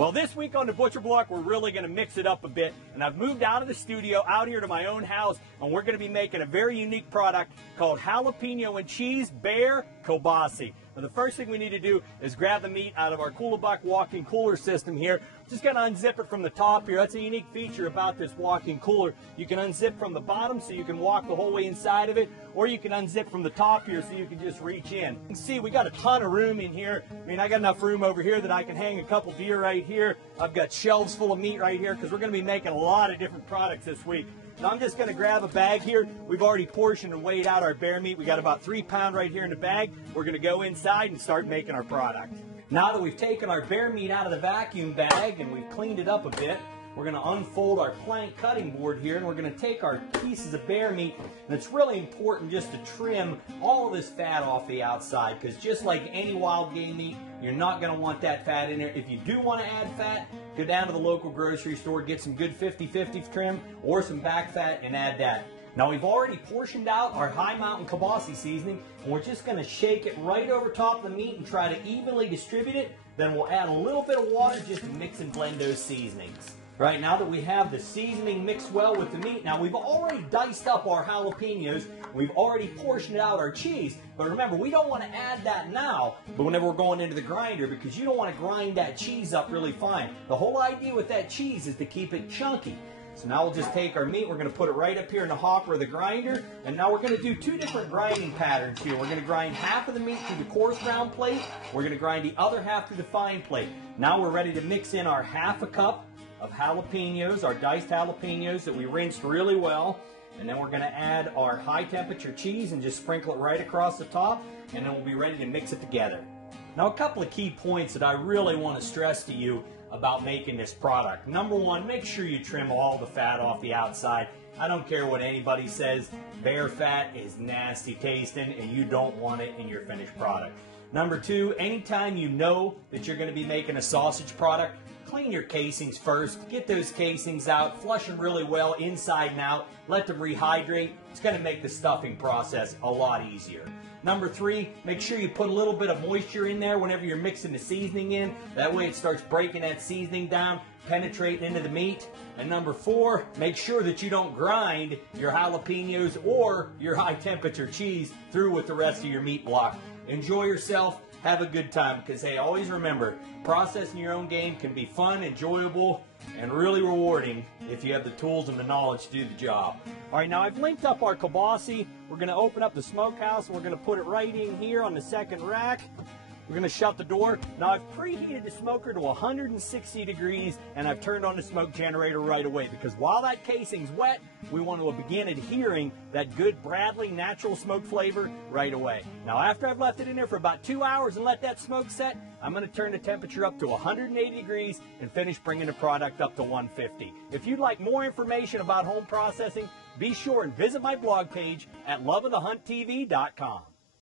Well, this week on the Butcher Block, we're really going to mix it up a bit, and I've moved out of the studio, out here to my own house, and we're going to be making a very unique product called Jalapeno and Cheese Bear Kielbasa. Now, the first thing we need to do is grab the meat out of our Cool-A-Buck walk-in cooler system here. Just going to unzip it from the top here. That's a unique feature about this walk-in cooler. You can unzip from the bottom so you can walk the whole way inside of it, or you can unzip from the top here so you can just reach in. You can see we got a ton of room in here. I mean, I got enough room over here that I can hang a couple deer right here. I've got shelves full of meat right here because we're going to be making a lot of different products this week. Now I'm just going to grab a bag here. We've already portioned and weighed out our bear meat. We got about 3 pounds right here in the bag. We're going to go inside and start making our product. Now that we've taken our bear meat out of the vacuum bag and we've cleaned it up a bit, we're going to unfold our plank cutting board here, and we're going to take our pieces of bear meat, and it's really important just to trim all of this fat off the outside, because just like any wild game meat, you're not going to want that fat in there. If you do want to add fat, go down to the local grocery store, get some good 50-50 trim or some back fat and add that. Now we've already portioned out our high mountain kielbasa seasoning, and we're just going to shake it right over top of the meat and try to evenly distribute it. Then we'll add a little bit of water just to mix and blend those seasonings. Right, now that we have the seasoning mixed well with the meat, now we've already diced up our jalapenos, we've already portioned out our cheese, but remember, we don't want to add that now, but whenever we're going into the grinder, because you don't want to grind that cheese up really fine. The whole idea with that cheese is to keep it chunky. So now we'll just take our meat, we're going to put it right up here in the hopper of the grinder, and now we're going to do 2 different grinding patterns here. We're going to grind half of the meat through the coarse ground plate, we're going to grind the other half through the fine plate. Now we're ready to mix in our ½ cup of jalapenos, our diced jalapenos that we rinsed really well, and then we're going to add our high temperature cheese and just sprinkle it right across the top, and then we'll be ready to mix it together. Now a couple of key points that I really want to stress to you about making this product. Number one, make sure you trim all the fat off the outside. I don't care what anybody says, bear fat is nasty tasting and you don't want it in your finished product. Number two, anytime you know that you're going to be making a sausage product, clean your casings first, get those casings out, flush them really well inside and out, let them rehydrate. It's going to make the stuffing process a lot easier. Number three, make sure you put a little bit of moisture in there whenever you're mixing the seasoning in. That way it starts breaking that seasoning down, penetrating into the meat. And number four, make sure that you don't grind your jalapenos or your high temperature cheese through with the rest of your meat block. Enjoy yourself. Have a good time, because hey, always remember, processing your own game can be fun, enjoyable, and really rewarding if you have the tools and the knowledge to do the job. All right, now I've linked up our kielbasa. We're going to open up the smokehouse, and we're going to put it right in here on the second rack. We're going to shut the door. Now I've preheated the smoker to 160 degrees, and I've turned on the smoke generator right away, because while that casing's wet, we want to begin adhering that good Bradley natural smoke flavor right away. Now after I've left it in there for about 2 hours and let that smoke set, I'm going to turn the temperature up to 180 degrees and finish bringing the product up to 150. If you'd like more information about home processing, be sure and visit my blog page at loveofthehunttv.com.